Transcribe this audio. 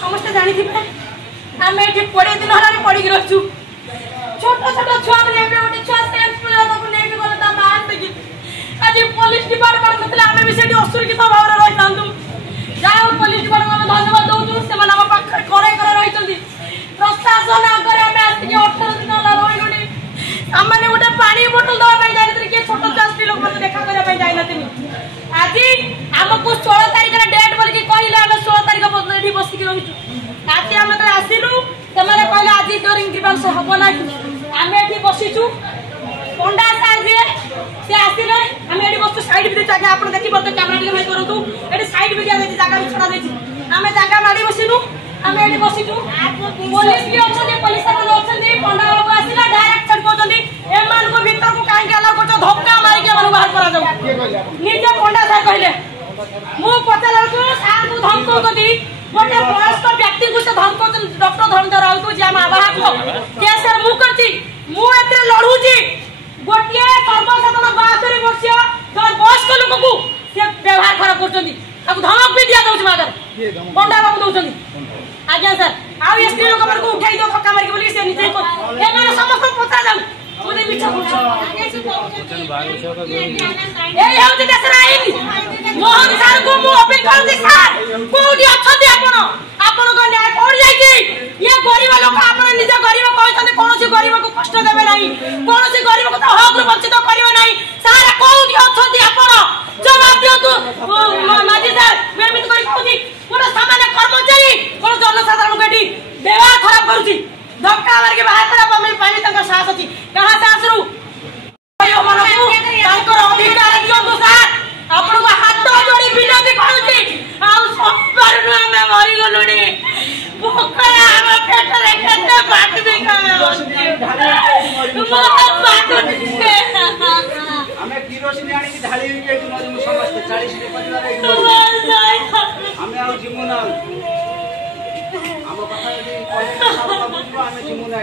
समस्त जानी थी आम ये 20 दिन होला पड़ी रही छोट छोट छुआ मैंने गोटे छुआ सेल्स नहीं गले मान देखी आज पुलिस डिपार्टमेंट मतलब आम भी से असुरक्षित भाव में रही था जहाँ पुलिस डिपार्टमेंट धन्यवाद दौर से करे रही प्रशासन आगे आम आसिक 18 दिन रही आम गोटे पानी बोतल दवाई जानी किए छोट छुआ स्त्री लोक मतलब देखा करने जाइन आज आमको 16 तारिख डेट बोलिक कहले आम 16 तारिख बसिक रही आज आम आसिलु से कहले आज ड्यूरिंग ग्रीवेंस हम ना आम ये बसीचु पंडा सार जी से आसिले आम ये बस साइड भी जगह आप देखिए कैमेरा टे भाई करूँ ये साइड भी जगह भी छड़ा देती आम जगह माड़ी बसिलु आम ये बसीचु पुलिस भी अच्छा पुलिस अच्छा पंडा बाबू आसला डायरेक्ट छड़ एमान को भीतर को कहीं अलाउ कर धक्का मारिक बाहर करा निजे पंडा सार कहले मु पचार सार को धमक गोटे वयस्क व्यक्ति को से धमक डॉक्टर धनंजय राउत जी आम आवाहक केस मु करती मुझे लड़ूची गोटे सर्वसाधारण 72 वर्षीय जब वयस्क लोक को व्यवहार खराब कर धमक भी दिया जाऊँ मागर पंडा बाबू दौरान आज्ञा सर आउ स्त्री लोक को उठाई दो धक्का मारिक बोली से निजे समस्त पचा जाऊ मुझे मिछ मोहन सार को मु अपील करती सार कोठी अछती आपण न्याय कोड जाई ये गरीब लोक आपण निज गरीब कहते कौन गरीब को कष्ट देवे नहीं कौन गरीब को हक वंचित करेंगे नहीं सार कोठी अछती आपण जवाब दियो माजी सार मेमित करी कहती गोटे सामान्य कर्मचारी गोटे जनसाधारण को व्यवहार खराब करुची धक्का मारिक बाहर करा पानी साहस अच्छी कहाँ साहस रू अधिकार दिंतु सार आपण को हाथ जोड़ी विनती करुची मरीगलु भोकरा पेट केते बाटबी हमें किरोसिन आनी की ढाली के समस्त 40 परिवार हमें आ जिमुना हम कथा यदि कहले हमें जिमुना